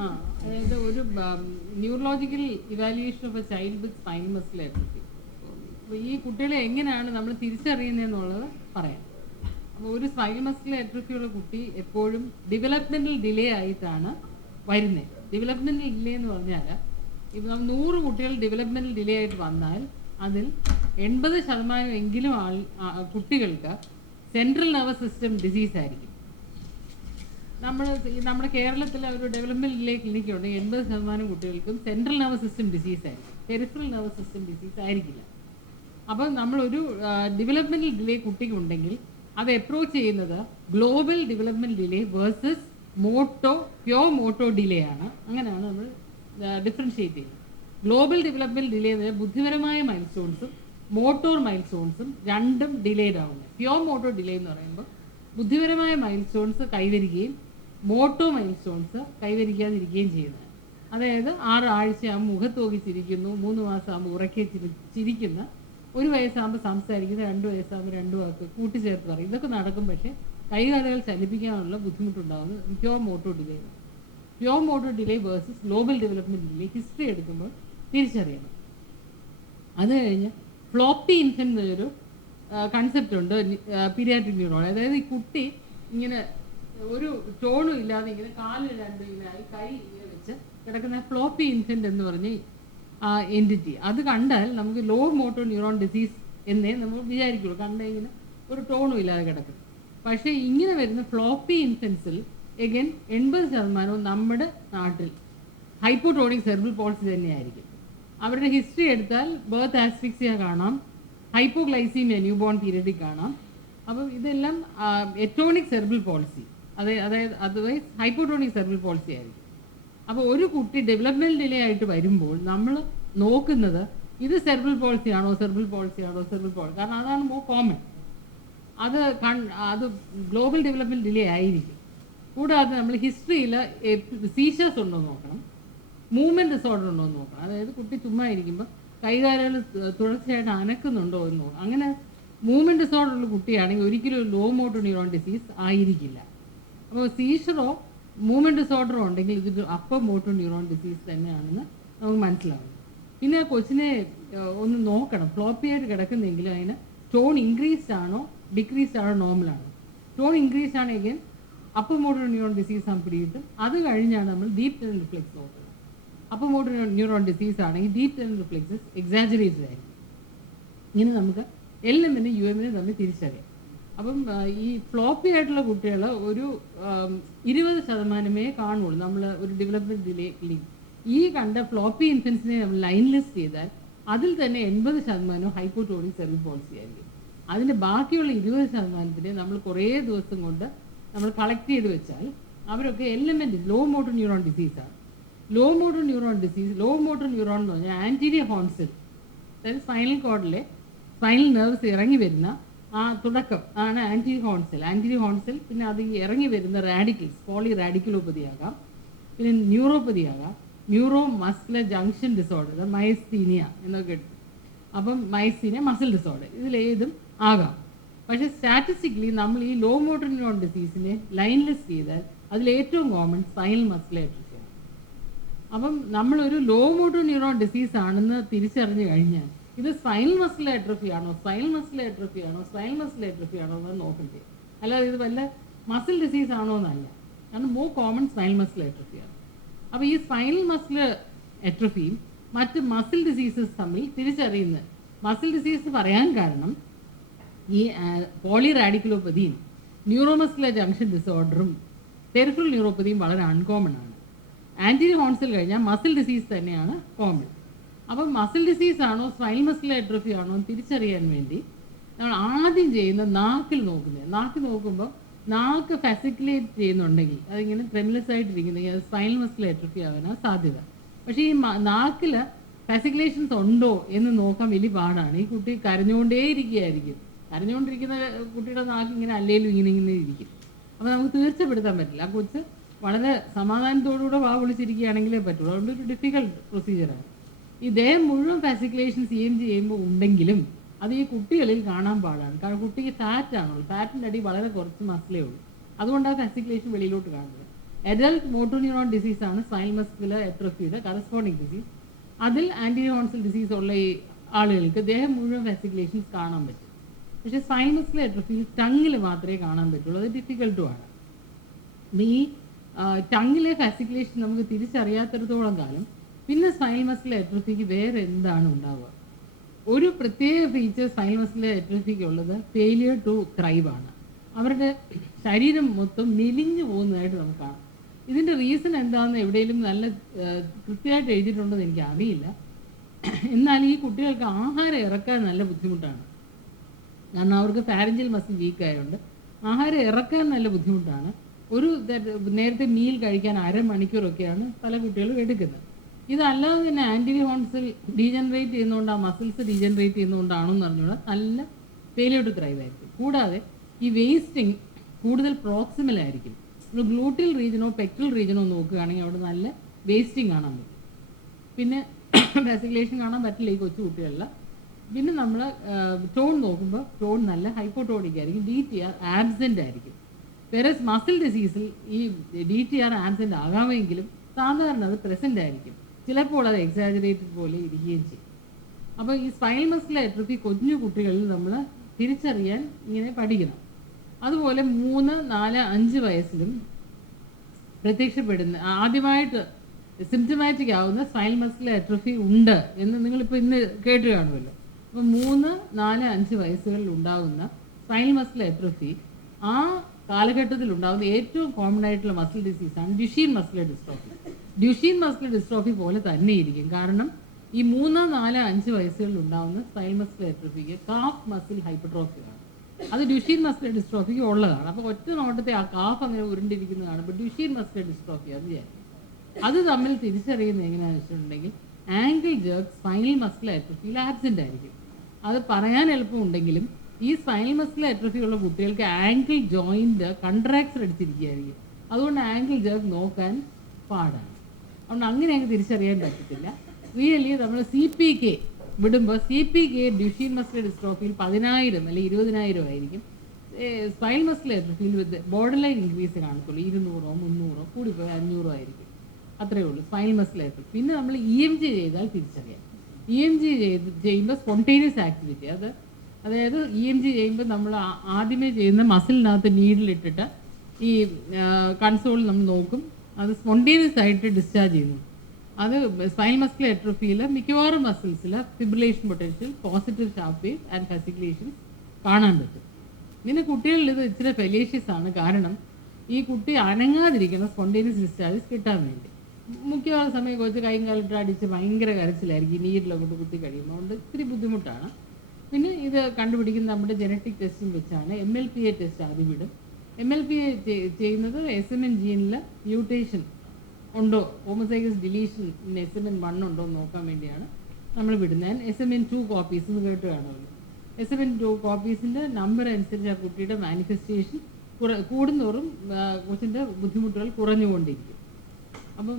ആ അതായത് ഒരു neurological evaluation of A Child with spinal muscle atrophy. അപ്പോൾ ഈ കുട്ടികളെ എങ്ങനെയാണ് നമ്മൾ തിരിച്ചറിയുന്നതെന്നുള്ളത് പറയാം. അപ്പോൾ ഒരു സ്പൈനൽ മസിൽ അട്രോഫിയുള്ള കുട്ടി എപ്പോഴും ഡെവലപ്മെൻറ്റൽ ഡിലേ ആയിട്ടാണ് വരുന്നത്. ഡെവലപ്മെൻറ്റൽ ഡിലേ എന്ന് പറഞ്ഞാൽ ഇപ്പോൾ നമ്മൾ 100 കുട്ടികൾ ഡെവലപ്മെൻറ്റൽ ഡിലേ ആയിട്ട് വന്നാൽ അതിൽ 80% എങ്കിലും കുട്ടികൾക്ക് സെൻട്രൽ നെർവസ് സിസ്റ്റം ഡിസീസ് ആയിരിക്കും. നമ്മുടെ കേരളത്തിലെ ഒരു ഡെവലപ്മെൻറ്റ് ഡിലേ ക്ലിനിക്കുണ്ട്. 80% കുട്ടികൾക്കും സെൻട്രൽ നെർവസ് സിസ്റ്റം ഡിസീസ് ആയിരിക്കും, പെരിഫറൽ നെർവസ് സിസ്റ്റം ഡിസീസ് ആയിരിക്കില്ല. അപ്പോൾ നമ്മളൊരു ഡെവലപ്മെൻറ്റൽ ഡിലേ കുട്ടിക്കുണ്ടെങ്കിൽ അത് അപ്രോച്ച് ചെയ്യുന്നത് global development delay versus pure motor delay ആണ്. അങ്ങനെയാണ് നമ്മൾ ഡിഫറൻഷിയേറ്റ് ചെയ്യുന്നത്. ഗ്ലോബൽ ഡെവലപ്മെൻറ്റ് ഡിലേ എന്ന് ബുദ്ധിപരമായ മൈൽ സ്റ്റോൺസും മോട്ടോർ മൈൽ സ്റ്റോൺസും രണ്ടും ഡിലേഡ് ആവുന്നത്. പ്യോർ മോട്ടോ ഡിലേ എന്ന് പറയുമ്പോൾ ബുദ്ധിപരമായ മൈൽ സ്റ്റോൺസ് കൈവരികയും മോട്ടോ മൈൽ സ്റ്റോൺസ് കൈവരിക്കാതിരിക്കുകയും ചെയ്യുന്നത്. അതായത് 6 ആഴ്ചയാകുമ്പോൾ മുഖത്ത് നോക്കി ചിരിക്കുന്നു, 3 മാസമാകുമ്പോൾ ഉറക്കെ ചിരിക്കുന്ന, 1 വയസ്സാകുമ്പോൾ സംസാരിക്കുന്ന, 2 വയസ്സാകുമ്പോൾ 2 വാക്ക് കൂട്ടിച്ചേർത്ത് പറയും. ഇതൊക്കെ നടക്കും. പക്ഷേ കൈകാലുകൾ ചലിപ്പിക്കാനുള്ള ബുദ്ധിമുട്ടുണ്ടാകുന്നത് pure motor delay. Pure motor delay versus global development delay history എടുക്കുമ്പോൾ തിരിച്ചറിയണം. അത് കഴിഞ്ഞ് ഫ്ലോപ്പി ഇൻഫൻറ്റ് എന്നൊരു കൺസെപ്റ്റ് ഉണ്ട് പീഡിയാട്രിക് ന്യൂറോളജി. അതായത് ഈ കുട്ടി ഇങ്ങനെ ഒരു ടോണും ഇല്ലാതെ ഇങ്ങനെ കാല് രണ്ടും ഇങ്ങനെ കൈ ഇങ്ങനെ വെച്ച് കിടക്കുന്ന ഫ്ലോപ്പി ഇൻഫൻറ്റ് എന്ന് പറഞ്ഞ് എൻറ്റിറ്റി. അത് കണ്ടാൽ നമുക്ക് ലോ മോട്ടോ ന്യൂറോൺ ഡിസീസ് എന്നേ നമ്മൾ വിചാരിക്കുള്ളൂ, കണ്ടാൽ ഇങ്ങനെ ഒരു ടോണും ഇല്ലാതെ കിടക്കും. പക്ഷേ ഇങ്ങനെ വരുന്ന ഫ്ലോപ്പി ഇൻഫൻസിൽ എഗൻ 80% നമ്മുടെ നാട്ടിൽ ഹൈപ്പോട്ടോണിക് സെർബൽ പോൾസി തന്നെയായിരിക്കും. അവരുടെ ഹിസ്റ്ററി എടുത്താൽ ബർത്ത് ആസ്ഫിക്സിയ കാണാം, ഹൈപ്പോഗ്ലൈസീമിയ ന്യൂ ബോൺ പീരിയഡിൽ കാണാം. അപ്പം ഇതെല്ലാം എറ്റോണിക് സെർബൽ പോൾസി, അതായത് അതർവൈസ് ഹൈപ്പോട്ടോണിക് സെർബൽ പോൾസി ആയിരിക്കും. അപ്പോൾ ഒരു കുട്ടി ഡെവലപ്മെൻറ്റ് ഡിലേ ആയിട്ട് വരുമ്പോൾ നമ്മൾ നോക്കുന്നത് ഇത് സെർബൽ പോൾസി ആണോ, കാരണം അതാണ് മോർ കോമൺ. അത് ഗ്ലോബൽ ഡെവലപ്മെൻറ്റ് ഡിലേ ആയിരിക്കും. കൂടാതെ നമ്മൾ ഹിസ്റ്ററിയിൽ സീഷേഴ്സ് ഉണ്ടോ എന്ന് നോക്കണം, മൂവ്മെൻറ്റ് ഡിസോർഡർ ഉണ്ടോ എന്ന് നോക്കണം. അതായത് കുട്ടി ചുമ്മാ ഇരിക്കുമ്പോൾ കൈകാലുകൾ തുടർച്ചയായിട്ട് അനക്കുന്നുണ്ടോ എന്ന് നോക്കണം. അങ്ങനെ മൂവ്മെൻറ്റ് ഡിസോർഡർ ഉള്ള കുട്ടിയാണെങ്കിൽ ഒരിക്കലും ലോ മോട്ടോ ന്യൂറോൺ ഡിസീസ് ആയിരിക്കില്ല. അപ്പോൾ സീഷറോ മൂവ്മെൻറ്റ് ഡിസോർഡറോ ഉണ്ടെങ്കിൽ ഇതൊരു അപ്പർ മോട്ടോ ന്യൂറോൺ ഡിസീസ് തന്നെയാണെന്ന് നമുക്ക് മനസ്സിലാവും. പിന്നെ കൊച്ചിനെ ഒന്ന് നോക്കണം, ഫ്ലോപ്പി ആയിട്ട് കിടക്കുന്നെങ്കിലും അതിന് ടോൺ ഇൻക്രീസ്ഡ് ആണോ ഡിക്രീസ്ഡ് ആണോ നോർമലാണോ. ടോൺ ഇൻക്രീസ്ഡ് ആണെങ്കിൽ അപ്പർ മോട്ടോ ന്യൂറോൺ ഡിസീസ് നമുക്ക് പിടികിട്ടും. അത് കഴിഞ്ഞാണ് നമ്മൾ ഡീപ് ടെൻഡൽ റിഫ്ലെക്സ് നോക്കുന്നത്. അപ്പർ മോട്ടോ ന്യൂറോൺ ഡിസീസ് ആണെങ്കിൽ ഡീപ് ടെൻഡൽ റിഫ്ലെക്സസ് എക്സാജറേറ്റഡ് ആയിരിക്കും. ഇങ്ങനെ നമുക്ക് LM-നും UM-നും തമ്മിൽ തിരിച്ചറിയാം. അപ്പം ഈ ഫ്ലോപ്പി ആയിട്ടുള്ള കുട്ടികൾ ഒരു 20% കാണുള്ളൂ നമ്മൾ ഒരു ഡെവലപ്മെൻറ്റ് ഡിലേ ക്ലിനിക്. ഈ കണ്ട ഫ്ലോപ്പി ഇൻഫൻസിനെ നമ്മൾ ലൈൻ ലിസ്റ്റ് ചെയ്താൽ അതിൽ തന്നെ 80% ഹൈപ്പോട്ടോണിക് സെർബൽ പോൾസി ആയിരിക്കും. അതിൻ്റെ ബാക്കിയുള്ള 20% നമ്മൾ കുറേ ദിവസം കൊണ്ട് നമ്മൾ കളക്ട് ചെയ്ത് വെച്ചാൽ അവരൊക്കെ എലമെൻറ്റ് ലോ മോട്ടോർ ന്യൂറോൺ ഡിസീസാണ്. ലോ മോട്ടോർ ന്യൂറോൺ എന്ന് പറഞ്ഞാൽ ആൻറ്റീരിയർ ഹോൺസിൽ, അതായത് സ്പൈനൽ കോഡിലെ സ്പൈനൽ നെർവ്സ് ഇറങ്ങി വരുന്ന ആ തുടക്കം ആണ് ആൻറ്റീരിയർ ഹോൺസിൽ. പിന്നെ അത് ഇറങ്ങി വരുന്ന റാഡിക്കൽസ്, പോളി റാഡിക്കലോപ്പതി ആകാം, പിന്നെ ന്യൂറോപ്പതി ആകാം, neuro muscular junction disorder, myasthenia എന്നൊക്കെ എടുത്തു. അപ്പം മയസ്തീനിയ മസിൽ ഡിസോർഡർ ഇതിലേതും ആകാം. പക്ഷേ സ്റ്റാറ്റിസ്റ്റിക്കലി നമ്മൾ ഈ ലോ മോട്ടോർ ന്യൂറോൺ ഡിസീസിനെ ലൈൻ ലിസ്റ്റ് ചെയ്താൽ അതിലേറ്റവും കോമൺ സ്പൈനൽ മസിൽ അട്രോഫിയാണ്. അപ്പം നമ്മളൊരു ലോ മോട്ടോർ ന്യൂറോൺ ഡിസീസ് ആണെന്ന് തിരിച്ചറിഞ്ഞു കഴിഞ്ഞാൽ ഇത് സ്പൈനൽ മസിൽ അട്രോഫി ആണോ എന്ന് നോക്കണ്ടേ. അല്ലാതെ ഇത് വല്ല മസിൽ ഡിസീസ് ആണോ എന്നല്ല. കാരണം മോർ കോമൺ സ്പൈനൽ മസിൽ അട്രോഫിയാണ്. അപ്പോൾ ഈ സ്പൈനൽ മസിൽ അട്രോഫിയും മറ്റ് മസിൽ ഡിസീസസ് തമ്മിൽ തിരിച്ചറിയുന്നത്, മസിൽ ഡിസീസ് പറയാൻ കാരണം ഈ പോളി റാഡിക്കലോപ്പതിയും ന്യൂറോമസ്കുലർ ജംഗ്ഷൻ ഡിസോർഡറും പെരിഫറൽ ന്യൂറോപ്പതിയും വളരെ അൺകോമൺ ആണ്. ആൻറ്റീരിയർ ഹോൺസിൽ കഴിഞ്ഞാൽ മസിൽ ഡിസീസ് തന്നെയാണ് കോമൺ. അപ്പം മസിൽ ഡിസീസ് ആണോ സ്പൈനൽ മസ്കുലർ അട്രോഫി ആണോ എന്ന് തിരിച്ചറിയാൻ വേണ്ടി നമ്മൾ ആദ്യം ചെയ്യുന്ന നാക്കിൽ നോക്കുമ്പോൾ നാക്ക് ഫെസിക്കുലേറ്റ് ചെയ്യുന്നുണ്ടെങ്കിൽ, അതിങ്ങനെ ട്രെമുലസ് ആയിട്ടിരിക്കുന്നെങ്കിൽ അത് സ്പൈനൽ മസ്കുലർ അട്രോഫി ആവാനാണ് സാധ്യത. പക്ഷേ ഈ നാക്കിൽ ഫെസിക്കുലേഷൻസ് ഉണ്ടോ എന്ന് നോക്കാൻ വലിയ പാടാണ്. ഈ കുട്ടി കരഞ്ഞുകൊണ്ടിരിക്കുന്ന കുട്ടിയുടെ നാക്ക് ഇങ്ങനെ അല്ലേലും ഇങ്ങനെ ഇരിക്കും. അപ്പോൾ നമുക്ക് തീർച്ചപ്പെടുത്താൻ പറ്റില്ല. ആ കൊച്ച് വളരെ സമാധാനത്തോടുകൂടെ വാ വിളിച്ചിരിക്കുകയാണെങ്കിലേ പറ്റുള്ളൂ. അതുകൊണ്ട് ഒരു ഡിഫിക്കൽട്ട് പ്രൊസീജിയറാണ്. ഈ ദേഹം മുഴുവൻ ഫാസിക്കുലേഷൻ ചെയ്യുമ്പോൾ ഉണ്ടെങ്കിലും അത് ഈ കുട്ടികളിൽ കാണാൻ പാടാണ്. കാരണം കുട്ടിക്ക് ഫാറ്റ് ആണുള്ളൂ, ഫാറ്റിൻ്റെ അടി വളരെ കുറച്ച് മസിലേ ഉള്ളൂ. അതുകൊണ്ടാണ് ഫാസിക്കുലേഷൻ വെളിയിലോട്ട് കാണുന്നത്. അഡൽട്ട് മോട്ടോർ ന്യൂറോൺ ഡിസീസാണ് സ്പൈനൽ മസ്കുലർ അട്രോഫിയുടെ കറസ്പോണ്ടിങ് ഡിസീസ്. അതിൽ ആൻറ്റിയോൺസൽ ഡിസീസ് ഉള്ള ഈ ആളുകൾക്ക് ദേഹം മുഴുവൻ ഫെസിക്കുലേഷൻസ് കാണാൻ പറ്റും. പക്ഷേ സ്പൈനൽ മസ്കുലർ അട്രോഫിയിൽ ടങ്ങിൽ മാത്രമേ കാണാൻ പറ്റുള്ളൂ. അത് ഡിഫിക്കൽട്ടുമാണ്. ഈ ടങ്ങിലെ ഫെസിക്കുലേഷൻ നമുക്ക് തിരിച്ചറിയാത്തിടത്തോളം കാലം പിന്നെ സ്പൈനൽ മസ്കുലർ അട്രോഫിക്ക് വേറെ എന്താണ് ഉണ്ടാവുക? ഒരു പ്രത്യേക ഫീച്ചർ സ്പൈനൽ മസ്കുലർ അട്രോഫിക്ക് ഉള്ളത് ഫെയിലിയർ ടു ത്രൈവ് ആണ്. അവരുടെ ശരീരം മൊത്തം മെലിഞ്ഞു പോകുന്നതായിട്ട് നമുക്ക് കാണാം. ഇതിൻ്റെ റീസൺ എന്താണെന്ന് എവിടെയെങ്കിലും നല്ല കൃത്യമായിട്ട് എഴുതിയിട്ടുണ്ടെന്ന് എനിക്ക് അറിയില്ല. എന്നാൽ ഈ കുട്ടികൾക്ക് ആഹാരം ഇറക്കാൻ നല്ല ബുദ്ധിമുട്ടാണ്. കാരണം അവർക്ക് ഫാരഞ്ചൽ മസിൽ വീക്ക് ആയതുകൊണ്ട് ആഹാരം ഇറക്കാൻ നല്ല ബുദ്ധിമുട്ടാണ്. ഒരു നേരത്തെ മീൽ കഴിക്കാൻ അരമണിക്കൂറൊക്കെയാണ് പല കുട്ടികളും എടുക്കുന്നത്. ഇതല്ലാതെ തന്നെ ആൻറ്റിയോൺസിൽ ഡീജനറേറ്റ് ചെയ്യുന്നതുകൊണ്ട്, ആ മസിൽസ് ഡീജനറേറ്റ് ചെയ്യുന്നതുകൊണ്ടാണോ എന്ന് അറിഞ്ഞുകൂടാ, നല്ല ഫെയിലിയർ ടു ത്രൈവ് ആയിരിക്കും. കൂടാതെ ഈ വേസ്റ്റിംഗ് കൂടുതൽ പ്രോക്സിമലായിരിക്കും. നമ്മൾ ഗ്ലൂട്ടിൽ റീജനോ പെക്ടൽ റീജനോ നോക്കുകയാണെങ്കിൽ അവിടെ നല്ല വേസ്റ്റിംഗ് കാണാൻ പറ്റും. പിന്നെ ഫെസിക്കുലേഷൻ കാണാൻ പറ്റില്ല ഈ കൊച്ചു കുട്ടികളിൽ. പിന്നെ നമ്മൾ ടോൺ നോക്കുമ്പോൾ ടോൺ നല്ല ഹൈപ്പോട്ടോണിക് ആയിരിക്കും, DTR ആബ്സെൻ്റ് ആയിരിക്കും. വേറെ മസിൽ ഡിസീസിൽ ഈ DTR ആബ്സെൻ്റ് ആകാമെങ്കിലും സാധാരണ അത് പ്രസൻ്റ് ആയിരിക്കും. ചിലപ്പോൾ അത് എക്സാജറേറ്റഡ് പോലെ ഇരിക്കുകയും ചെയ്യും. അപ്പോൾ ഈ സ്പൈനൽ മസ്കുലർ അട്രോഫി കുഞ്ഞു കുട്ടികളിൽ നമ്മൾ തിരിച്ചറിയാൻ ഇങ്ങനെ പഠിക്കണം. അതുപോലെ 3, 4, 5 വയസ്സിലും പ്രത്യക്ഷപ്പെടുന്ന ആദ്യമായിട്ട് സിംറ്റമാറ്റിക് ആവുന്ന സ്പൈനൽ മസ്കുലർ അട്രോഫി ഉണ്ട് എന്ന് നിങ്ങളിപ്പോൾ ഇന്ന് കേട്ട് കാണുമല്ലോ. അപ്പോൾ 3, 4, 5 വയസ്സുകളിൽ ഉണ്ടാകുന്ന സ്പൈനൽ മസ്കുലർ അട്രോഫി ആ കാലഘട്ടത്തിൽ ഉണ്ടാകുന്ന ഏറ്റവും കോമൺ ആയിട്ടുള്ള മസിൽ ഡിസീസാണ് Duchenne muscular dystrophy. Duchenne muscular dystrophy പോലെ തന്നെ ഇരിക്കും. കാരണം ഈ 3, 4, 5 വയസ്സുകളിൽ ഉണ്ടാകുന്ന സ്പൈനൽ മസ്കുലർ അട്രോഫിക്ക് കാഫ് മസിൽ ഹൈപ്പർട്രോഫിയാണ്. അത് ഡ്യൂഷീൻ മസ്കുലർ ഡിസ്ട്രോഫിക്ക് ഉള്ളതാണ്. അപ്പോൾ ഒറ്റ നോട്ടത്തെ ആ കാഫ് അങ്ങനെ ഉരുണ്ടിരിക്കുന്നതാണ്. അപ്പോൾ ഡ്യൂഷീൻ മസ്കുലർ ഡിസ്ട്രോഫി അത് വിചാരിക്കും. അത് തമ്മിൽ തിരിച്ചറിയുന്നത് എങ്ങനെയാണെന്ന് വെച്ചിട്ടുണ്ടെങ്കിൽ angle jerk spinal muscular അട്രോഫിയിൽ absent ആയിരിക്കും. അത് പറയാൻ എളുപ്പമുണ്ടെങ്കിലും ഈ സ്പൈനൽ മസ്കുലർ അട്രോഫി ഉള്ള കുട്ടികൾക്ക് ആംഗിൾ ജോയിൻ്റ് കൺട്രാക്ചർ അടിച്ചിരിക്കുകയായിരിക്കും. അതുകൊണ്ട് ആംഗിൾ ജേർക്ക് നോക്കാൻ പാടാണ്. അതുകൊണ്ട് അങ്ങനെ അങ്ങ് തിരിച്ചറിയാൻ പറ്റത്തില്ല. റിയലി നമ്മൾ CPK വിടുമ്പോൾ CPK ഡ്യൂഷീൻ മസ്കുലർ ഡിസ്ട്രോഫിയിൽ 10,000 അല്ലെങ്കിൽ 20,000 ആയിരിക്കും. സ്പൈനൽ മസ്കുലർ അട്രോഫിയിൽ ബോർഡർ ലൈൻ ഇൻക്രീസ് കാണത്തുള്ളൂ. 200, 300, കൂടിപ്പോയി 500 ആയിരിക്കും. അത്രയേ ഉള്ളൂ സ്പൈനൽ മസ്കുലർ അട്രോഫി. പിന്നെ നമ്മൾ EMG ചെയ്താൽ തിരിച്ചറിയാം. EMG ചെയ്യുമ്പോൾ സ്പോണ്ടേനിയസ് ആക്ടിവിറ്റി, അതായത് EMG ചെയ്യുമ്പോൾ നമ്മൾ ആദ്യമേ ചെയ്യുന്ന മസിലിനകത്ത് നീഡിലിട്ടിട്ട് ഈ കൺസോൾ നമ്മൾ നോക്കും. അത് സ്പോണ്ടേനിയസ് ആയിട്ട് ഡിസ്ചാർജ് ചെയ്യുന്നു. അത് സ്പൈനൽ മസ്കുലർ അട്രോഫിയിൽ മിക്കവാറും മസിൽസിൽ fibrillation potential, positive sharp wave and fasciculations കാണാൻ പറ്റും. ഇങ്ങനെ കുട്ടികളിൽ ഇത് ഇച്ചിരി ഫെലേഷ്യസ് ആണ്. കാരണം ഈ കുട്ടി അനങ്ങാതിരിക്കുന്ന സ്പോണ്ടേനിയസ് ഡിസ്ചാർജസ് കിട്ടാൻ വേണ്ടി മിക്കവാറും സമയം കുറച്ച് കൈയും കാലിട്ട് അടിച്ച് ഭയങ്കര കരച്ചിലായിരിക്കും നീരിലൊക്കെ കുത്തി കഴിയുമ്പോൾ. അതുകൊണ്ട് ഇത്തിരി ബുദ്ധിമുട്ടാണ്. പിന്നെ ഇത് കണ്ടുപിടിക്കുന്ന നമ്മുടെ ജനറ്റിക് ടെസ്റ്റിംഗ് വെച്ചാണ്. MLPA ടെസ്റ്റ് ആദ്യം വിടും. MLPA ചെയ്യുന്നത് SMN ജീനിൽ മ്യൂട്ടേഷൻ ഉണ്ടോ, ഹോമോസൈഗസ് ഡിലീഷൻ SMN1 ഉണ്ടോ എന്ന് നോക്കാൻ വേണ്ടിയാണ് നമ്മൾ വിടുന്നത്. SMN2 കോപ്പീസ് എന്ന് കേട്ട് കാണുമല്ലോ. SMN2 കോപ്പീസിൻ്റെ നമ്പർ അനുസരിച്ച് ആ കുട്ടിയുടെ മാനിഫെസ്റ്റേഷൻ കൂടുന്തോറും കൊച്ചിൻ്റെ ബുദ്ധിമുട്ടുകൾ കുറഞ്ഞുകൊണ്ടിരിക്കും. അപ്പം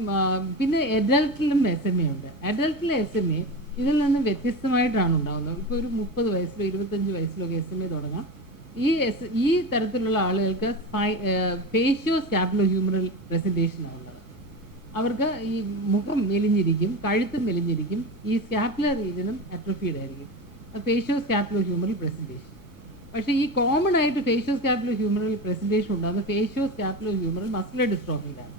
പിന്നെ അഡൽട്ടിലും SMA ഉണ്ട്. അഡൽട്ടിലെ SMA ഇതിൽ നിന്ന് വ്യത്യസ്തമായിട്ടാണ് ഉണ്ടാകുന്നത്. ഇപ്പോൾ ഒരു 30 വയസ്സിലോ 25 വയസ്സിലോ SMA തുടങ്ങാം. ഈ തരത്തിലുള്ള ആളുകൾക്ക് ഫേഷ്യോ സ്കാപ്പുലോ ഹ്യൂമറൽ പ്രസൻറ്റേഷനാണ് ഉള്ളത്. അവർക്ക് ഈ മുഖം മെലിഞ്ഞിരിക്കും, കഴുത്ത് മെലിഞ്ഞിരിക്കും, ഈ സ്കാപ്പുലർ റീജനും അട്രോഫീഡ് ആയിരിക്കും. ഫേഷ്യോ സ്കാപ്പുലോ ഹ്യൂമറൽ പ്രസൻറ്റേഷൻ. പക്ഷേ ഈ കോമൺ ആയിട്ട് ഫേഷ്യോ സ്കാപ്പുലോ ഹ്യൂമറൽ പ്രസൻറ്റേഷൻ ഉണ്ടാകുന്നത് ഫേഷ്യോ സ്കാപ്പുലോ ഹ്യൂമറൽ മസ്കുലർ ഡിസ്ട്രോഫിയിലാണ്.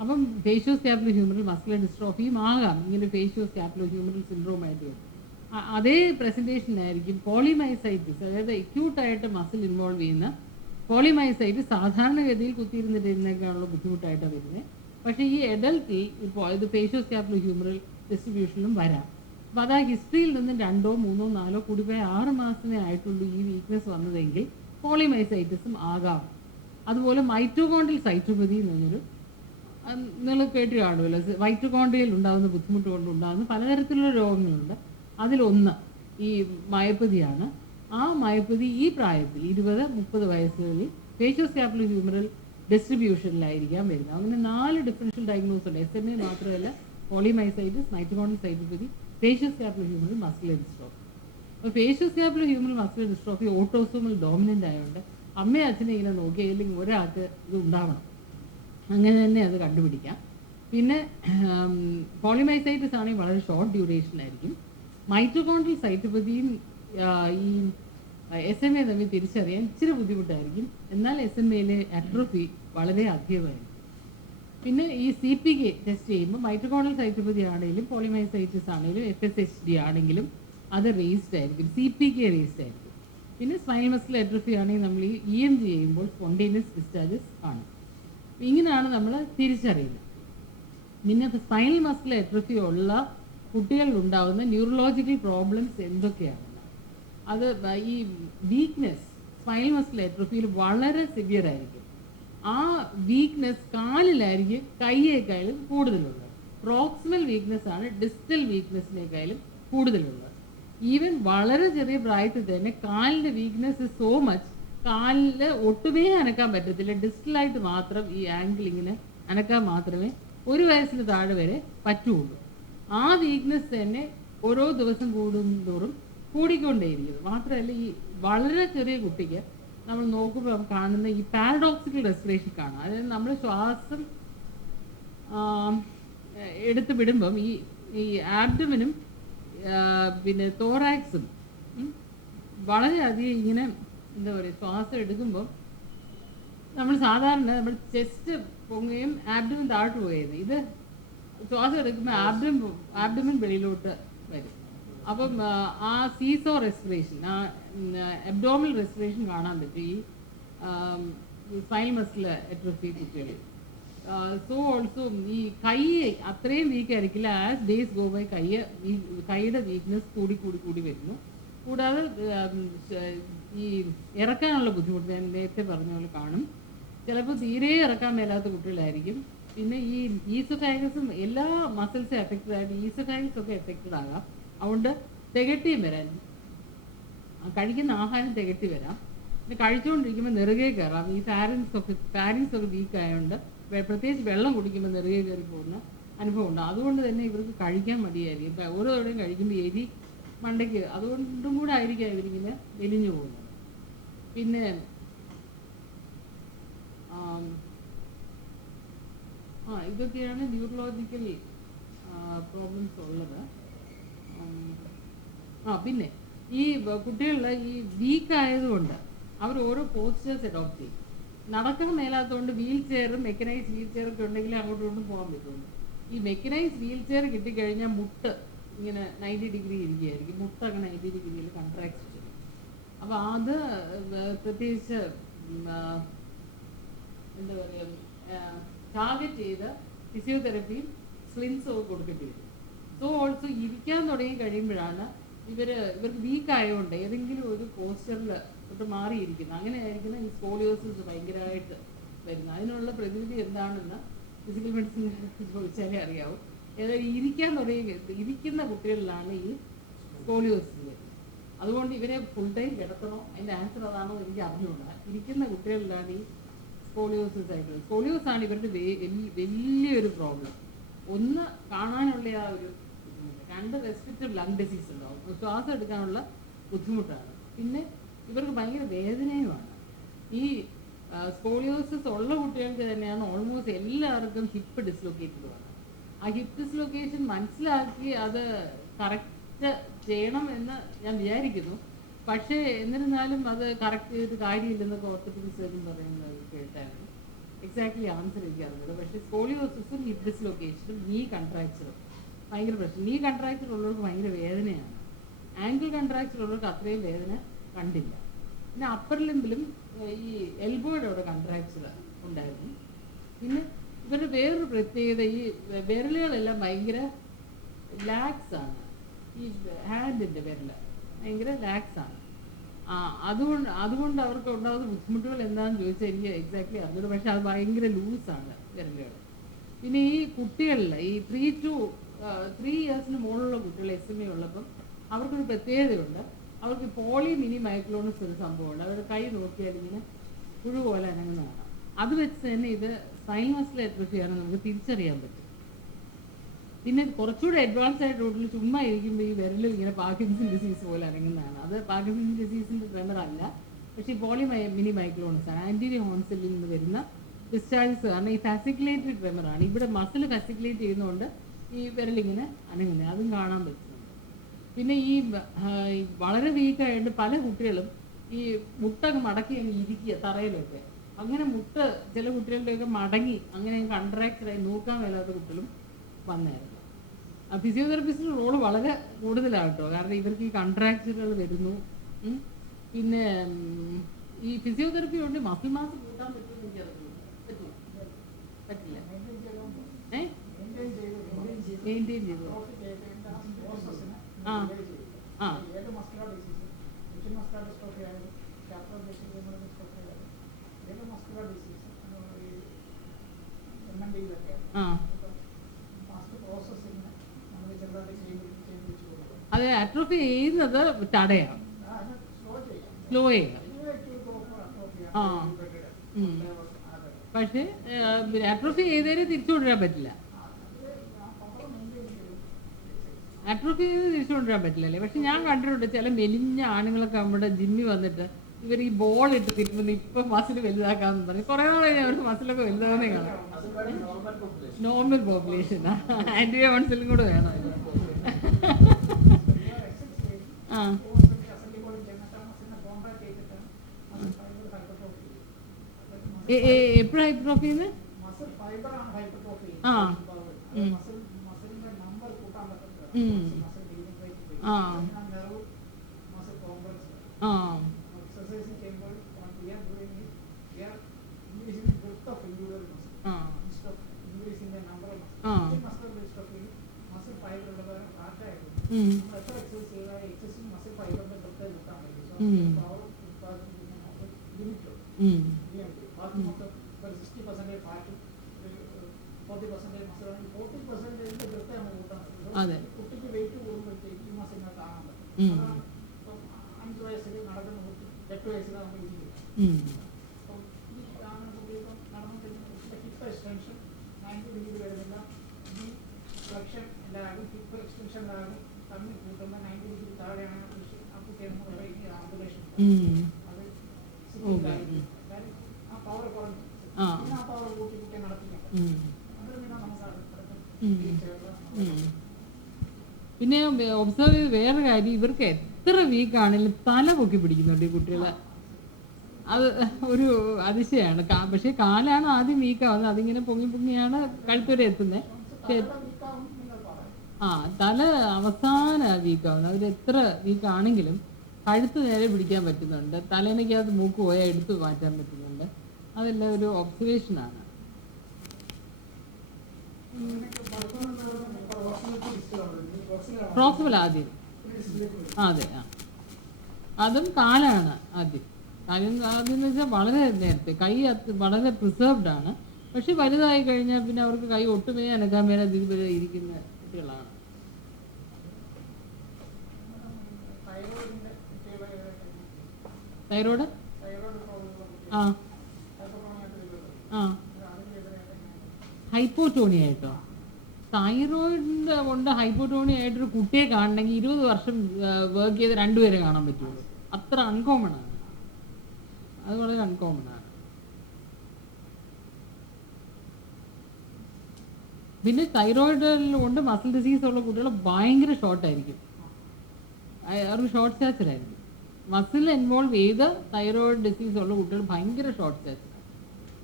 അപ്പം ഫേഷ്യോ സ്കാപ്പുലോ ഹ്യൂമറൽ മസ്കുലർ ഡിസ്ട്രോഫിയും ആകാം ഇങ്ങനെ ഫേഷ്യോ സ്കാപ്പുലോ ഹ്യൂമറൽ സിൻഡ്രോമായിട്ട് വരും. അതേ പ്രസൻറ്റേഷനായിരിക്കും പോളിമൈസൈറ്റിസ്, അതായത് അക്യൂട്ടായിട്ട് മസിൽ ഇൻവോൾവ് ചെയ്യുന്ന പോളിമൈസൈറ്റിസ് സാധാരണഗതിയിൽ കുത്തിയിരുന്നിരുന്നേക്കാളുള്ള ബുദ്ധിമുട്ടായിട്ടാണ് വരുന്നത്. പക്ഷേ ഈ അഡൽട്ടിൽ ഇപ്പോൾ ഇത് ഫേഷ്യോ സ്കാപ്പുലോ ഹ്യൂമറൽ ഡിസ്ട്രിബ്യൂഷനിലും വരാം. അപ്പോൾ അത് ആ ഹിസ്റ്ററിയിൽ നിന്ന് 2, 3, 4 കൂടിപ്പോയ 6 മാസമേ ആയിട്ടുള്ളൂ ഈ വീക്ക്നെസ് വന്നതെങ്കിൽ പോളിമൈസൈറ്റിസും ആകാം. അതുപോലെ മൈറ്റോകോൺഡ്രിയൽ സൈറ്റോപതി എന്ന് പറഞ്ഞൊരു നിങ്ങൾ കേട്ട് കാണുമല്ലോ. മൈറ്റോകോൺഡ്രിയയിൽ ഉണ്ടാകുന്ന ബുദ്ധിമുട്ട് കൊണ്ടുണ്ടാകുന്ന പലതരത്തിലുള്ള രോഗങ്ങളുണ്ട്. അതിലൊന്ന് ഈ മയോപ്പതിയാണ്. ആ മയോപ്പതി ഈ പ്രായത്തിൽ 20, 30 വയസ്സുകളിൽ ഫേഷ്യോ സ്കാപ്പുലോ ഹ്യൂമറൽ ഡിസ്ട്രിബ്യൂഷനിലായിരിക്കാം വരുന്നത്. അങ്ങനെ 4 ഡിഫറൻഷ്യൽ ഡയഗ്നോസ് ഉണ്ട്. SMA മാത്രമല്ല, polymyositis, mitochondrial cytopathy, facio scapulo humeral muscular dystrophy. അപ്പോൾ facio scapulo humeral muscular dystrophy autosomal dominant ആയതുകൊണ്ട് അമ്മയും അച്ഛനെ ഇങ്ങനെ നോക്കിയെങ്കിൽ ഒരാൾക്ക് ഇത് ഉണ്ടാവണം. അങ്ങനെ തന്നെ അത് കണ്ടുപിടിക്കാം. പിന്നെ പോളിമൈസൈറ്റിസ് ആണെങ്കിൽ വളരെ ഷോർട്ട് ഡ്യൂറേഷൻ ആയിരിക്കും. മൈറ്റോകോൺഡ്രിയൽ സൈറ്റോപതിയും ഈ SMA തമ്മിൽ തിരിച്ചറിയാൻ ഇച്ചിരി ബുദ്ധിമുട്ടായിരിക്കും. എന്നാൽ SMA അട്രോഫി വളരെ അധികമായിരിക്കും. പിന്നെ ഈ CPK ടെസ്റ്റ് ചെയ്യുമ്പോൾ മൈറ്റോകോൺഡ്രിയൽ സൈറ്റോപതി ആണെങ്കിലും പോളിമൈസൈറ്റിസ് ആണെങ്കിലും FSHD ആണെങ്കിലും അത് റേസ്ഡ് ആയിരിക്കും, CPK റേസ്ഡ് ആയിരിക്കും. പിന്നെ സ്പൈനൽ മസ്കുലർ അട്രോഫി ആണെങ്കിൽ നമ്മൾ ഈ EMG ചെയ്യുമ്പോൾ സ്പോണ്ടേനിയസ് ഡിസ്ചാർജസ് ആണ്. ഇങ്ങനെയാണ് നമ്മൾ തിരിച്ചറിയുന്നത്. പിന്നെ സ്പൈനൽ മസ്കുലർ അട്രോഫി ഉള്ള കുട്ടികളിലുണ്ടാകുന്ന ന്യൂറോളജിക്കൽ പ്രോബ്ലംസ് എന്തൊക്കെയാണ്? അത് ഈ വീക്ക്നെസ് സ്പൈനൽ മസ്കുലർ അട്രോഫിയിൽ വളരെ സിവിയർ ആയിരിക്കും. ആ വീക്ക്നെസ് കാലിലായിരിക്കും കൈയേക്കാളും കൂടുതലുള്ളത്. പ്രോക്സിമൽ വീക്ക്നെസ് ആണ് ഡിസ്റ്റൽ വീക്ക്നെസ്സിനേക്കാളും കൂടുതലുള്ളത്. ഈവൻ വളരെ ചെറിയ പ്രായത്തിൽ തന്നെ കാലിൻ്റെ വീക്ക്നെസ് ഇസ് സോ മച്ച്, കാലിൽ ഒട്ടുമേ അനക്കാൻ പറ്റത്തില്ല. ഡിസ്റ്റലായിട്ട് മാത്രം ഈ ആംഗിൾ ഇങ്ങനെ അനക്കാൻ മാത്രമേ 1 വയസ്സിന് താഴെ വരെ പറ്റുള്ളൂ. ആ വീക്ക്നെസ് തന്നെ ഓരോ ദിവസം കൂടുന്തോറും കൂടിക്കൊണ്ടേയിരിക്കുന്നു. മാത്രമല്ല ഈ വളരെ ചെറിയ കുട്ടിക്ക് നമ്മൾ നോക്കുമ്പോൾ കാണുന്ന ഈ പാരഡോക്സിക്കൽ റെസ്പിറേഷൻ കാണാം. അതായത് നമ്മൾ ശ്വാസം എടുത്ത് വിടുമ്പം ഈ ആബ്ഡമിനും പിന്നെ തോറാക്സും വളരെയധികം ഇങ്ങനെ എന്താ പറയുക, ശ്വാസം എടുക്കുമ്പോൾ നമ്മൾ സാധാരണ നമ്മൾ ചെസ്റ്റ് പൊങ്ങുകയും ആബ്ഡമിൻ താഴ്ത്തു പോയത്, ഇത് ശ്വാസം എടുക്കുമ്പോൾ ആബ്ഡമിൻ വെളിയിലോട്ട് വരും. അപ്പം ആ സീസോ റെസ്പിറേഷൻ, ആ അബ്ഡോമിനൽ റെസ്പിറേഷൻ കാണാൻ പറ്റും ഈ സ്പൈനൽ മസ്കുലർ അട്രോഫി കുട്ടികളിൽ. സോ ഓൾസോ ഈ കൈ അത്രയും വീക്ക് ആയിരിക്കില്ല. ആസ് ഡേയ്സ് ഗോ ബൈ കൈയുടെ വീക്ക്നെസ് കൂടി വരുന്നു. കൂടാതെ ഈ ഇറക്കാനുള്ള ബുദ്ധിമുട്ട് ഞാൻ നേരത്തെ പറഞ്ഞ പോലെ കാണും. ചിലപ്പോൾ തീരെ ഇറക്കാൻ മേലാത്ത കുട്ടികളായിരിക്കും. പിന്നെ ഈ ഈസോഫാഗസും എല്ലാ മസിൽസും എഫക്റ്റഡ് ആയിട്ട് ഈസോഫാഗസ് ഒക്കെ എഫക്റ്റഡ് ആകാം. അതുകൊണ്ട് തികട്ടിയും വരാൻ, കഴിക്കുന്ന ആഹാരം തികട്ടി വരാം. പിന്നെ കഴിച്ചുകൊണ്ടിരിക്കുമ്പോൾ നെറുകെ കയറാം. ഈ പാരൻസ് ഒക്കെ വീക്ക് ആയതുകൊണ്ട് പ്രത്യേകിച്ച് വെള്ളം കുടിക്കുമ്പോൾ നെറുകെ കയറി പോകുന്ന അനുഭവം ഉണ്ട്. അതുകൊണ്ട് തന്നെ ഇവർക്ക് കഴിക്കാൻ മടിയായിരിക്കും. ഓരോ തവണയും കഴിക്കുമ്പോൾ എരി മണ്ടയ്ക്ക്, അതുകൊണ്ടും കൂടെ ആയിരിക്കാം ഇവരിങ്ങനെ മെലിഞ്ഞു പോകുന്നത്. പിന്നെ ഇതൊക്കെയാണ് ന്യൂറോളജിക്കൽ പ്രോബ്ലംസ് ഉള്ളത്. പിന്നെ ഈ കുട്ടികളിൽ ഈ വീക്ക് ആയതുകൊണ്ട് അവർ ഓരോ പോസ്റ്റേഴ്സ് അഡോപ്റ്റ് ചെയ്യും. നടക്കാൻ മേലാത്തതുകൊണ്ട് വീൽ ചെയറും മെക്കനൈസ് വീൽ ചെയറൊക്കെ ഉണ്ടെങ്കിൽ അങ്ങോട്ടും ഇങ്ങോട്ടും പോകാൻ പറ്റുള്ളൂ. ഈ മെക്കനൈസ് വീൽ ചെയർ കിട്ടിക്കഴിഞ്ഞാൽ മുട്ട് ഇങ്ങനെ 90 ഡിഗ്രി ഇരിക്കുകയായിരിക്കും. മുട്ടൊക്കെ 90 ഡിഗ്രിയിൽ കൺട്രാക്ട് ചെയ്യും. അപ്പോൾ അത് പ്രത്യേകിച്ച് എന്താ പറയുക, ടാർഗറ്റ് ചെയ്ത് ഫിസിയോതെറപ്പിയും സ്ലിൻസും ഒക്കെ കൊടുക്കേണ്ടി വരും. സോ ഓൾസോ ഇരിക്കാൻ തുടങ്ങി കഴിയുമ്പോഴാണ് ഇവർക്ക് വീക്ക് ആയതുകൊണ്ട് ഏതെങ്കിലും ഒരു പോസ്റ്ററിൽ തൊട്ട് മാറിയിരിക്കുന്നത്. അങ്ങനെ ആയിരിക്കുന്ന ഈ സ്കോളിയോസിസ് ഭയങ്കരമായിട്ട് വരുന്നത്. അതിനുള്ള പ്രതിവിധി എന്താണെന്ന് ഫിസിക്കൽ മെഡിസിൻ ചോദിച്ചാലേ അറിയാവൂ. ഏതായാലും ഇരിക്കാൻ തുടങ്ങി ഇരിക്കുന്ന കുട്ടികളിലാണ് ഈ സ്കോളിയോസിസ് വരുന്നത്. അതുകൊണ്ട് ഇവരെ ഫുൾ ടൈം കിടത്തണോ, അതിൻ്റെ ആൻസർ അതാണോ എനിക്ക് അറിഞ്ഞുകൂടാ. ഇരിക്കുന്ന കുട്ടികളിലാണ് ഈ സ്കോളിയോസിസ് ആയിട്ടുള്ളത്. സ്കോളിയോസ് ആണ് ഇവരുടെ വലിയൊരു പ്രോബ്ലം. ഒന്ന് കാണാനുള്ള ആ ഒരു ബുദ്ധിമുട്ട്, 2 റെസ്പിറേറ്ററി ലങ് ഡിസീസ് ഉണ്ടാവും, ശ്വാസം എടുക്കാനുള്ള ബുദ്ധിമുട്ടാണ്. പിന്നെ ഇവർക്ക് ഭയങ്കര വേദനയുമാണ്. ഈ സ്കോളിയോസിസ് ഉള്ള കുട്ടികൾക്ക് തന്നെയാണ് ഓൾമോസ്റ്റ് എല്ലാവർക്കും ഹിപ്പ് ഡിസ്ലൊക്കേറ്റഡുമാണ്. ആ ഹിപ്പ് ഡിസ്ലൊക്കേഷൻ മനസ്സിലാക്കി അത് കറക്റ്റ് ചെയ്യണം എന്ന് ഞാൻ വിചാരിക്കുന്നു. പക്ഷേ എന്നിരുന്നാലും അത് കറക്റ്റ് ചെയ്തിട്ട് കാര്യമില്ലെന്നൊക്കെ ഓർത്തോപെഡിക് സർജൻ പറയുന്നത് കേട്ടായിരുന്നു. എക്സാക്ട്ലി ആൻസർ എനിക്കറിഞ്ഞത്. പക്ഷേ സ്കോളിയോസിസും ഹിപ്പ് ഡിസ്ലൊക്കേഷനും നീ കൺട്രാക്ചറും ഭയങ്കര പ്രശ്നം. നീ കൺട്രാക്ചർ ഉള്ളവർക്ക് ഭയങ്കര വേദനയാണ്. ആങ്കിൾ കൺട്രാക്ചർ ഉള്ളവർക്ക് അത്രയും വേദന കണ്ടില്ല. പിന്നെ അപ്പർ ലിംബിലും ഈ എൽബോയുടെ അവിടെ കൺട്രാക്ചർ ഉണ്ടായിരുന്നു. പിന്നെ ഇവരുടെ വേറൊരു പ്രത്യേകത, ഈ വിരലുകളെല്ലാം ഭയങ്കര ലാക്സ് ആണ്. ഈ ഹാൻഡിൻ്റെ വിരൽ ഭയങ്കര ലാക്സ് ആണ്. അതുകൊണ്ട് അവർക്ക് ഉണ്ടാകുന്ന ബുദ്ധിമുട്ടുകൾ എന്താണെന്ന് ചോദിച്ചാൽ എനിക്ക് എക്സാക്ട്ലി അറിഞ്ഞത്. പക്ഷേ അത് ഭയങ്കര ലൂസാണ് വിരലുകൾ. പിന്നെ ഈ കുട്ടികളിൽ ഈ 3 ഇയേഴ്സിന് മുകളിലുള്ള കുട്ടികൾ SMA ഉള്ളപ്പം അവർക്കൊരു പ്രത്യേകതയുണ്ട്. അവർക്ക് പോളി മിനി മൈക്ലോണസ് ഒരു സംഭവമുണ്ട്. അവരുടെ കൈ നോക്കിയാൽ ഇങ്ങനെ പുഴു പോലെ അനങ്ങുന്നതാണ്. അത് വെച്ച് തന്നെ ഇത് സ്പൈനൽ മസ്കുലർ അട്രോഫിയാണ് നമുക്ക് തിരിച്ചറിയാൻ പറ്റും. പിന്നെ കുറച്ചുകൂടെ അഡ്വാൻസ് ആയിട്ട് റൂട്ടിൽ ചുമ്മാ ഇരിക്കുമ്പോൾ ഈ വിരലും ഇങ്ങനെ പാർക്കിൻസൺ ഡിസീസ് പോലെ അനങ്ങുന്നതാണ്. അത് പാർക്കിൻസൺ ഡിസീസിൻ്റെ ട്രെമർ അല്ല, പക്ഷേ പോളി മിനി മൈക്ലോണസ് ആണ്. ആൻറ്റീരിയർ ഹോൺസെല്ലിൽ നിന്ന് വരുന്ന ഡിസ്ചാർജസ് കാരണം ഈ ഫാസിക്കുലേറ്റഡ് ട്രെമറാണ്. ഇവിടെ മസിൽ ഫാസിക്കുലേറ്റ് ചെയ്യുന്നതുകൊണ്ട് ഈ വിരലിങ്ങനെ അനങ്ങുന്നത്, അതും കാണാൻ പറ്റുന്നുണ്ട്. പിന്നെ ഈ വളരെ വീക്കായിട്ട് പല കുട്ടികളും ഈ മുട്ട മടക്കി അങ്ങ് ഇരിക്കുക തറയിലൊക്കെ. അങ്ങനെ മുട്ട ചില കുട്ടികളുടെയൊക്കെ മടങ്ങി അങ്ങനെ കൺട്രാക്റ്റഡായി നോക്കാൻ മേലാത്ത കുട്ടികളും വന്നായിരുന്നു. ഫിസിയോതെറപ്പിസ്റ്റിൻ്റെ റോള് വളരെ കൂടുതലാണ് കേട്ടോ, കാരണം ഇവർക്ക് ഈ കൺട്രാക്റ്റുകൾ വരുന്നു. പിന്നെ ഈ ഫിസിയോതെറപ്പി കൊണ്ട് മസിൽ മാസ് കൂട്ടാൻ പറ്റുമെന്ന് എനിക്കറിയില്ല. പറ്റില്ല. മെയിൻറ്റെയിൻ ചെയ്തു. ആ ആ ആ അത് അട്രോഫി ചെയ്യുന്നത് തടയാം, സ്ലോ ചെയ്യാം. ആ പക്ഷേ അട്രോഫി ചെയ്തതിന് തിരിച്ചു കൊണ്ടുവരാൻ പറ്റില്ല. അട്രോഫി ചെയ്ത് തിരിച്ചു കൊണ്ടുവരാൻ പറ്റില്ലല്ലേ? പക്ഷെ ഞാൻ കണ്ടിട്ടുണ്ട് ചില മെലിഞ്ഞ ആണുങ്ങളൊക്കെ നമ്മുടെ ജിമ്മിൽ വന്നിട്ട് ഇവർ ഈ ബോൾ ഇട്ട് തിരുമ്പുന്നത് ഇപ്പം മസിൽ വലുതാക്കാന്ന് പറഞ്ഞു. കുറേ നാൾ കഴിഞ്ഞാൽ അവർക്ക് മസിലൊക്കെ വലുതാവുന്നേ കാണാം. നോർമൽ പോപ്പുലേഷൻ ആൻറ്റി കൗൺസിലും കൂടെ വേണം. ആ എപ്പോഴാണ് ഹൈപ്പർട്രോഫി ചെയ്യുന്നത്? ആ ആ ആ അതെ. പിന്നെ ഒബ്സർവ് ചെയ്ത് വേറെ കാര്യം, ഇവർക്ക് എത്ര വീക്കാണെങ്കിലും തല പൊക്കി പിടിക്കുന്നുണ്ട് ഈ കുട്ടികളെ. അത് ഒരു അതിശയമാണ്. പക്ഷേ കാലാണ് ആദ്യം വീക്കാവുന്നത്, അതിങ്ങനെ പൊങ്ങി പൊങ്ങിയാണ് കഴുത്തുവരെ എത്തുന്നത്. പക്ഷേ ആ തല അവസാന വീക്കാവുന്നത്. അവർ എത്ര വീക്കാണെങ്കിലും കഴുത്ത് നേരെ പിടിക്കാൻ പറ്റുന്നുണ്ട്, തലേനയ്ക്കകത്ത് മൂക്ക് പോയാൽ എടുത്തു മാറ്റാൻ പറ്റുന്നുണ്ട്. അതെല്ലാം ഒരു ഒബ്സർവേഷനാണ്. പ്രോക്സിമൽ ആദ്യം, അതെ. അതും കാലാണ് ആദ്യം. കാര്യം ആദ്യം എന്ന് വെച്ചാൽ വളരെ നേരത്തെ, കൈ വളരെ പ്രിസർവ്ഡ് ആണ്. പക്ഷെ വലുതായി കഴിഞ്ഞാൽ പിന്നെ അവർക്ക് കൈ ഒട്ടുമേ അനക്കാൻ മേലെ ഇതുവരെ ഇരിക്കുന്ന കുട്ടികളാണ്. തൈറോയ്ഡ് ആ ആ ഹൈപ്പോട്ടോണിയ ആയിട്ടോ? തൈറോയിഡിൻ്റെ കൊണ്ട് ഹൈപ്പോട്ടോണിയ ആയിട്ടൊരു കുട്ടിയെ കാണണമെങ്കിൽ 20 വർഷം വർക്ക് ചെയ്ത് രണ്ടുപേരെ കാണാൻ പറ്റുള്ളൂ. അത്ര അൺകോമൺ ആണ്, അത് വളരെ അൺകോമൺ ആണ്. പിന്നെ തൈറോയിഡിൽ കൊണ്ട് മസിൽ ഡിസീസ് ഉള്ള കുട്ടികൾ ഭയങ്കര ഷോർട്ടായിരിക്കും, അവർക്ക് ഷോർട്ട് സ്റ്റാച്ചർ ആയിരിക്കും. മസിൽ ഇൻവോൾവ് ചെയ്ത് തൈറോയിഡ് ഡിസീസ് ഉള്ള കുട്ടികൾ ഭയങ്കര ഷോർട്ട് സ്റ്റാച്ചർ.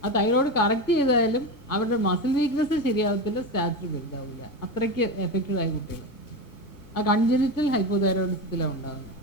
ആ തൈറോയിഡ് കറക്റ്റ് ചെയ്താലും അവരുടെ മസിൽ വീക്ക്നെസ് ശരിയാവത്തില്ല, സ്റ്റാച്ചർ വലുതാവില്ല. അത്രയ്ക്ക് എഫക്റ്റഡ് ആയ കുട്ടികൾ ആ കൺജനിറ്റൽ ഹൈപ്പോതൈറോയിഡിസത്തിലാണ് ഉണ്ടാകുന്നത്.